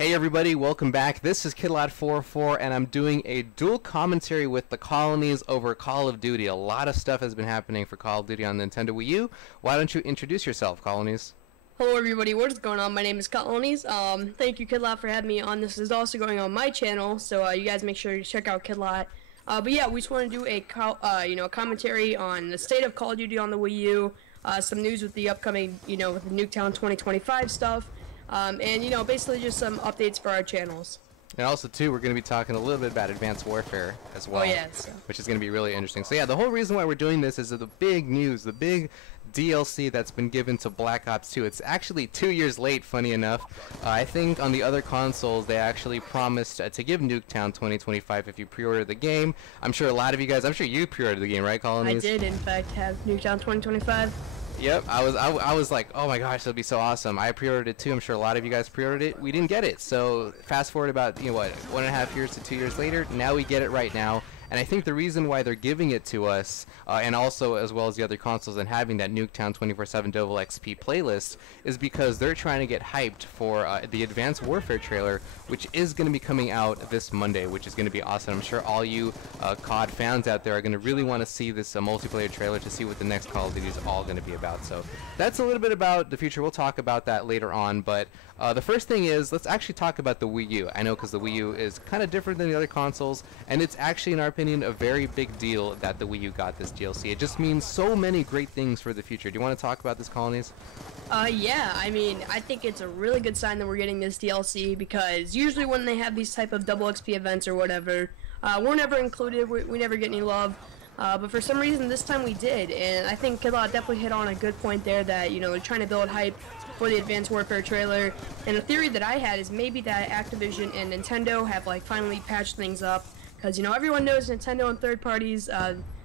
Hey everybody, welcome back. This is KidLad44 and I'm doing a dual commentary with the Colonies over Call of Duty. A lot of stuff has been happening for Call of Duty on Nintendo Wii U. Why don't you introduce yourself, Colonies? Hello everybody, what is going on? My name is Colonies. Thank you KidLad for having me on. This is also going on my channel, so you guys make sure to check out KidLad. But yeah, we just want to do a commentary on the state of Call of Duty on the Wii U, some news with the upcoming, with the Nuketown 2025 stuff. And basically just some updates for our channels. And also, too, we're going to be talking a little bit about Advanced Warfare as well, which is going to be really interesting. So, yeah, the whole reason why we're doing this is that the big news, the big DLC that's been given to Black Ops 2. It's actually 2 years late, funny enough. I think on the other consoles, they actually promised to give Nuketown 2025 if you pre-order the game. I'm sure a lot of you guys, I'm sure you pre-ordered the game, right, Colonies? I did, in fact, have Nuketown 2025. Yep, I was like, oh my gosh, that'll be so awesome. I pre-ordered it too. I'm sure a lot of you guys pre-ordered it. We didn't get it. So fast forward about, 1.5 years to 2 years later, now we get it right now. And I think the reason why they're giving it to us, and also as well as the other consoles and having that Nuketown 24/7 Double XP playlist, is because they're trying to get hyped for the Advanced Warfare trailer, which is going to be coming out this Monday, which is going to be awesome. I'm sure all you COD fans out there are going to really want to see this multiplayer trailer to see what the next Call of Duty is all going to be about. So that's a little bit about the future. We'll talk about that later on, but the first thing is, let's actually talk about the Wii U. I know because the Wii U is kind of different than the other consoles, and it's actually, in our opinion, a very big deal that the Wii U got this DLC. It just means so many great things for the future. Do you want to talk about this, Colonies? Yeah, I mean, I think it's a really good sign that we're getting this DLC, because usually when they have these type of double XP events or whatever, we're never included, we never get any love. But for some reason this time we did, and I think KidLad definitely hit on a good point there that, they're trying to build hype for the Advanced Warfare trailer. And a theory that I had is maybe that Activision and Nintendo have finally patched things up, because everyone knows Nintendo and third parties,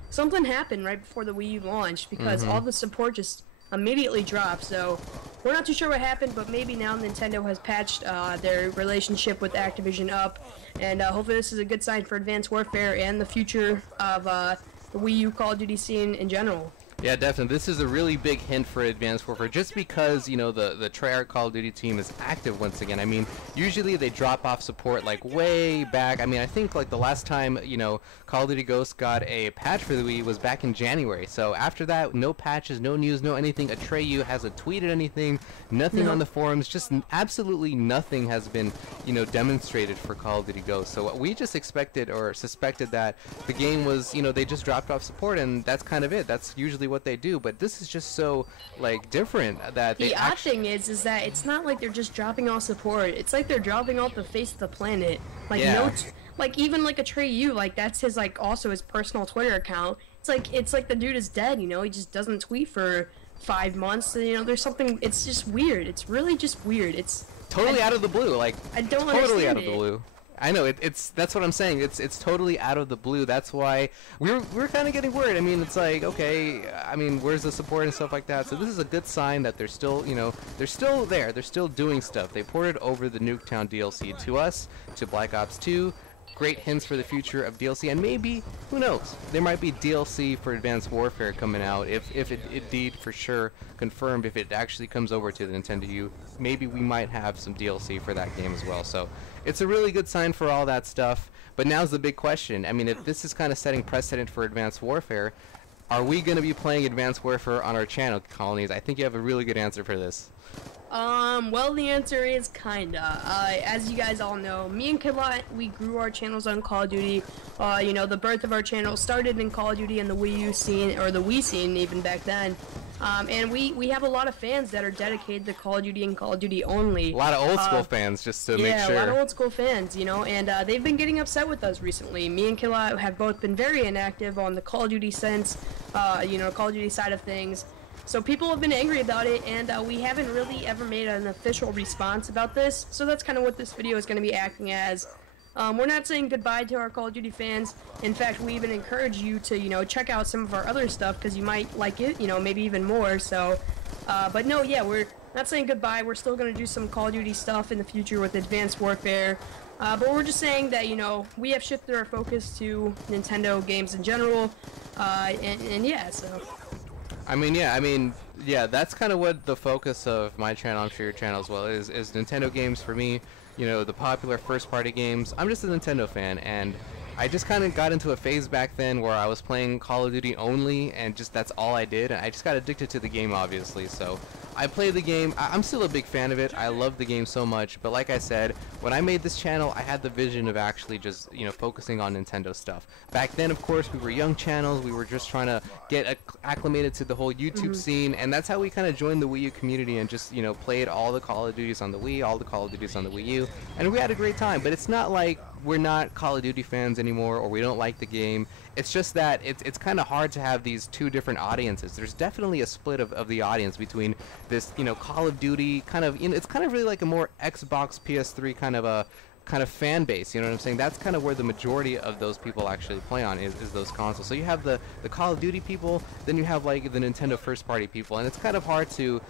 something happened right before the Wii U launched, because all the support just immediately dropped. So we're not too sure what happened, but maybe now Nintendo has patched their relationship with Activision up, and hopefully this is a good sign for Advanced Warfare and the future of the Wii U Call of Duty scene in general. Yeah, definitely. This is a really big hint for Advanced Warfare, just because, the Treyarch Call of Duty team is active once again. I mean, usually they drop off support, way back. I mean, I think, the last time, Call of Duty Ghosts got a patch for the Wii was back in January. So after that, no patches, no news, no anything. Atreyu hasn't tweeted anything, nothing on the forums, just absolutely nothing has been, demonstrated for Call of Duty Ghosts. So we just expected or suspected that the game was, they just dropped off support, and that's kind of it. That's usually what they do, but this is just so different that the odd thing is that it's not like they're just dropping off support. It's like they're dropping off the face of the planet. Even Atreyu, that's his also his personal Twitter account. It's like the dude is dead. He just doesn't tweet for 5 months. And, there's something. It's just weird. It's really just weird. It's totally out of the blue. I don't totally out of the blue. I know, that's what I'm saying. It's totally out of the blue. That's why we're kind of getting worried. I mean, it's okay, I mean, where's the support and stuff like that? So this is a good sign that they're still, they're still there. They're still doing stuff. They ported over the Nuketown DLC to us, to Black Ops 2. Great hints for the future of DLC, and maybe, who knows, there might be DLC for Advanced Warfare coming out, if it indeed for sure confirmed, if it actually comes over to the Nintendo U, maybe we might have some DLC for that game as well. So it's a really good sign for all that stuff, but now's the big question. I mean, if this is kind of setting precedent for Advanced Warfare, are we going to be playing Advanced Warfare on our channel, Colonies? I think you have a really good answer for this. Well, the answer is kinda. As you guys all know, me and KidLad, we grew our channels on Call of Duty. The birth of our channel started in Call of Duty and the Wii U scene, or the Wii scene even back then. And we have a lot of fans that are dedicated to Call of Duty and Call of Duty only. A lot of old school fans, just to make sure. Yeah, a lot of old school fans, and they've been getting upset with us recently. Me and KidLad have both been very inactive on the Call of Duty sense, Call of Duty side of things. So people have been angry about it, and we haven't really ever made an official response about this. So that's kind of what this video is going to be acting as. We're not saying goodbye to our Call of Duty fans. In fact, we even encourage you to, check out some of our other stuff, because you might like it, maybe even more. So, but no, yeah, we're not saying goodbye. We're still going to do some Call of Duty stuff in the future with Advanced Warfare. But we're just saying that, we have shifted our focus to Nintendo games in general. And yeah, so... I mean, yeah, yeah, that's kind of what the focus of my channel, I'm sure your channel as well, is Nintendo games for me. You know, the popular first-party games. I'm just a Nintendo fan, and I just kind of got into a phase back then where I was playing Call of Duty only, and just that's all I did, and I just got addicted to the game, obviously. So I play the game. I'm still a big fan of it. I love the game so much, but like I said, when I made this channel, I had the vision of actually just, you know, focusing on Nintendo stuff. Back then, of course, we were young channels. We were just trying to get acclimated to the whole YouTube scene, and that's how we kind of joined the Wii U community and just, you know, played all the Call of Duties on the Wii, all the Call of Duties on the Wii U, and we had a great time. But it's not like we're not Call of Duty fans anymore, or we don't like the game. It's just that it's kind of hard to have these two different audiences. There's definitely a split of the audience between this, you know, Call of Duty kind of, you know, it's kind of really like a more Xbox, PS3 kind of fan base, you know what I'm saying? That's kind of where the majority of those people actually play on, is those consoles. So you have the Call of Duty people, then you have like the Nintendo first party people, and it's kind of hard to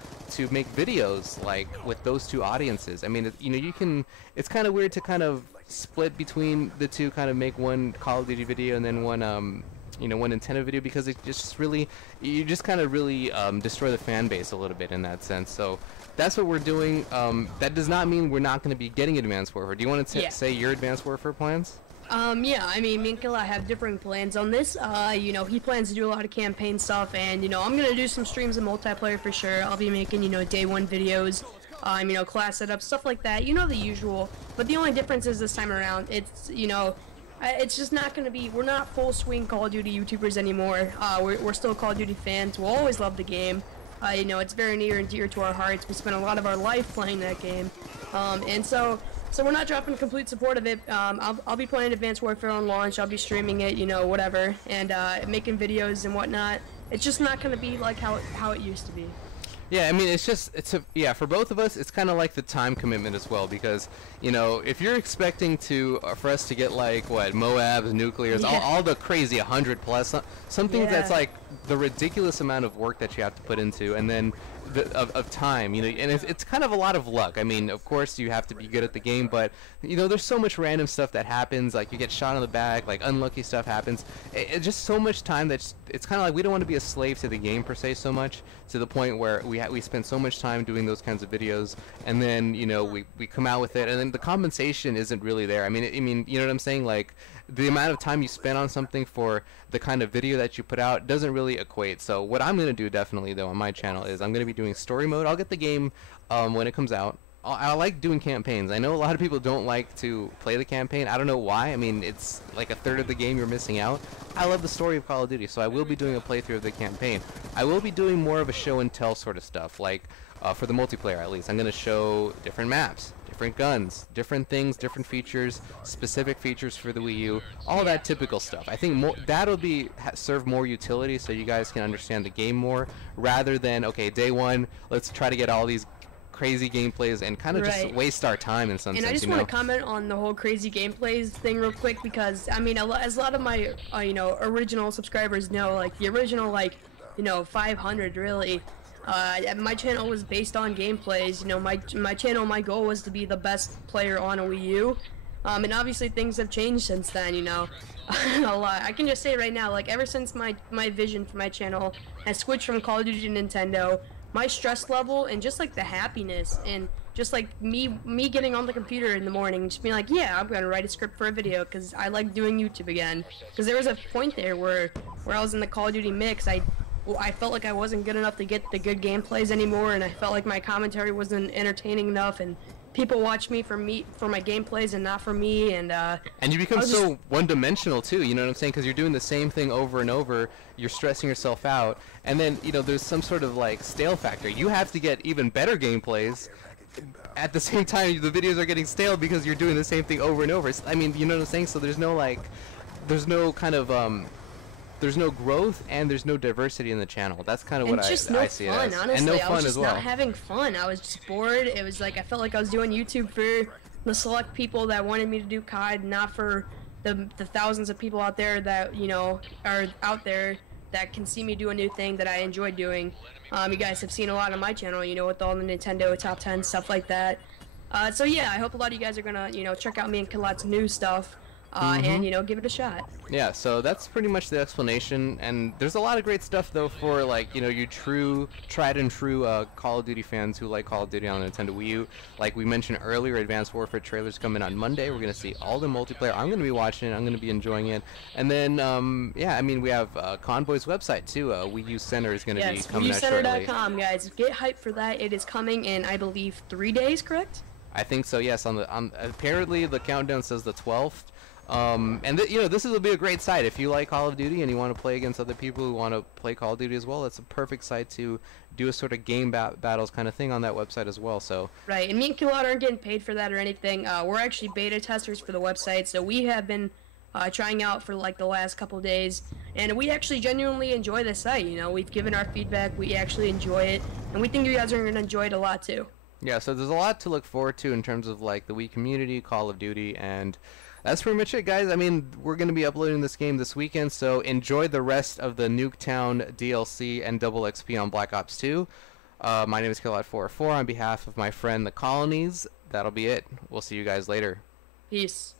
make videos like with those two audiences. I mean, you know, it's kind of weird to kind of split between the two, kind of make one Call of Duty video and then one you know, one Nintendo video, because it just really, you just kind of really destroy the fan base a little bit in that sense. So that's what we're doing. That does not mean we're not going to be getting Advanced Warfare. Do you want to say your Advanced Warfare plans? Yeah, I mean, me and Killa have different plans on this. You know, he plans to do a lot of campaign stuff, and, you know, I'm going to do some streams of multiplayer for sure. I'll be making, you know, day one videos, you know, class setups, stuff like that. You know, the usual. But the only difference is this time around, it's, you know, it's just not going to be, we're not full swing Call of Duty YouTubers anymore. We're still Call of Duty fans. We'll always love the game. You know, it's very near and dear to our hearts. We spent a lot of our life playing that game. And so we're not dropping complete support of it. I'll be playing Advanced Warfare on launch. I'll be streaming it, you know, whatever, and making videos and whatnot. It's just not going to be like how it used to be. Yeah, I mean, yeah, for both of us, it's kind of like the time commitment as well, because, you know, if you're expecting for us to get, like, what, Moabs, Nuclears, all the crazy 100 plus, some things that's, like, the ridiculous amount of work that you have to put into, and then of time, you know, and it's kind of a lot of luck. I mean, of course, you have to be good at the game, but, you know, there's so much random stuff that happens, like, you get shot in the back, like, unlucky stuff happens. It's just so much time that it's kind of like we don't want to be a slave to the game, per se, so much, to the point where we spend so much time doing those kinds of videos, and then, you know, we come out with it, and then the compensation isn't really there. I mean, you know what I'm saying? Like, the amount of time you spend on something for the kind of video that you put out doesn't really equate. So what I'm going to do definitely, though, on my channel is I'm going to be doing story mode. I'll get the game when it comes out. I like doing campaigns. I know a lot of people don't like to play the campaign. I don't know why. I mean, it's like a third of the game you're missing out. I love the story of Call of Duty, so I will be doing a playthrough of the campaign. I will be doing more of a show and tell sort of stuff, like for the multiplayer at least. I'm going to show different maps, different guns, different things, different features, specific features for the Wii U, all that typical stuff. I think that'll serve more utility, so you guys can understand the game more, rather than, okay, day one, let's try to get all these crazy gameplays and kind of just waste our time in some sense. And I just want to comment on the whole crazy gameplays thing real quick, because I mean, as a lot of my you know, original subscribers know, like the original, like, you know, 500 really, my channel was based on gameplays. You know, my channel, my goal was to be the best player on a Wii U, and obviously things have changed since then, you know. A lot. I can just say right now, like, ever since my vision for my channel has switched from Call of Duty to Nintendo, my stress level and just like the happiness and just like me getting on the computer in the morning and just being like, yeah, I'm gonna write a script for a video because I like doing YouTube again. Because there was a point there where I was in the Call of Duty mix, I felt like I wasn't good enough to get the good gameplays anymore, and I felt like my commentary wasn't entertaining enough, and people watch me for my gameplays and not for me, and you become so one-dimensional too, you know what I'm saying? Because you're doing the same thing over and over, you're stressing yourself out, and then, you know, there's some sort of like stale factor. You have to get even better gameplays at the same time the videos are getting stale because you're doing the same thing over and over. I mean, you know what I'm saying? So there's no like, there's no kind of there's no growth and there's no diversity in the channel. That's kind of what I see it as. Honestly. And no fun I was just as well. Not having fun. I was just bored. It was like I felt like I was doing YouTube for the select people that wanted me to do COD, not for the thousands of people out there that, you know, are out there that can see me do a new thing that I enjoy doing. You guys have seen a lot on my channel, you know, with all the Nintendo top 10 stuff like that. So yeah, I hope a lot of you guys are gonna, you know, check out me and Killat's new stuff. and give it a shot. Yeah, so that's pretty much the explanation, and there's a lot of great stuff though for like your tried and true Call of Duty fans who like Call of Duty on the Nintendo Wii U. Like we mentioned earlier, Advanced Warfare trailers coming on Monday. We're gonna see all the multiplayer. I'm gonna be watching it. I'm gonna be enjoying it, and then yeah, I mean we have Convoy's website too. Wii U Center is gonna be coming out shortly. WiiUcenter.com, guys, get hyped for that. It is coming in, I believe, 3 days, correct? I think so. Yes, apparently the countdown says the 12th. And this will be a great site if you like Call of Duty and you want to play against other people who want to play Call of Duty as well. It's a perfect site to do a sort of game battles kind of thing on that website as well. So right, and me and Kilot aren't getting paid for that or anything. We're actually beta testers for the website, so we have been trying out for like the last couple days, and we actually genuinely enjoy the site. We've given our feedback, we actually enjoy it, and we think you guys are going to enjoy it a lot too. Yeah, so there's a lot to look forward to in terms of like the Wii community, Call of Duty, and that's pretty much it, guys. I mean, we're going to be uploading this game this weekend, so enjoy the rest of the Nuketown DLC and Double XP on Black Ops 2. My name is Kilot404 on behalf of my friend the Colonies. That'll be it. We'll see you guys later. Peace.